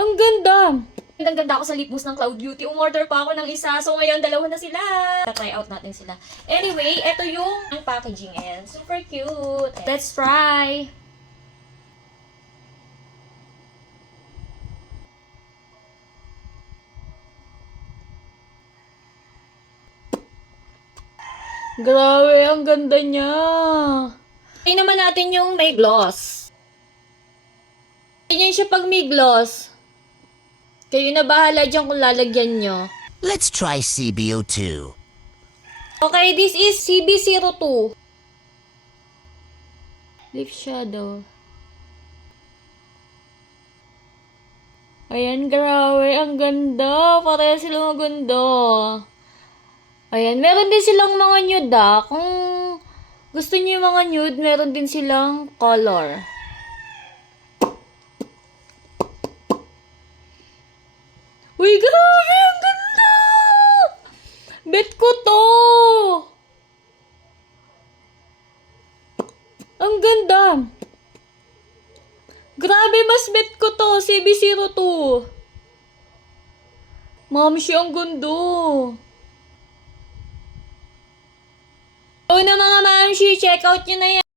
Ang ganda! Ganda ako sa lip mousse ng Cloud Beauty. Umorder pa ako ng isa. So, ngayon, dalawa na sila. Try out natin sila. Anyway, ito yung packaging and super cute. Let's try! Grabe, ang ganda niya. Try naman natin yung may gloss. Ganyan siya pag may gloss. Kayo na bahala dyan kung lalagyan nyo. Let's try CBO2. Okay, this is CB02. Lip shadow. Ayan, grabe. Ang ganda. Pareha silang maganda. Ayan, meron din silang mga nude Kung gusto niyo yung mga nude, meron din silang color. Uy, grabe! Ang ganda! Bet ko to! Ang ganda! Grabe, mas bet ko to! CB02! Mami, siya ang ganda! Oo na mga mamshi, check out nyo na yan!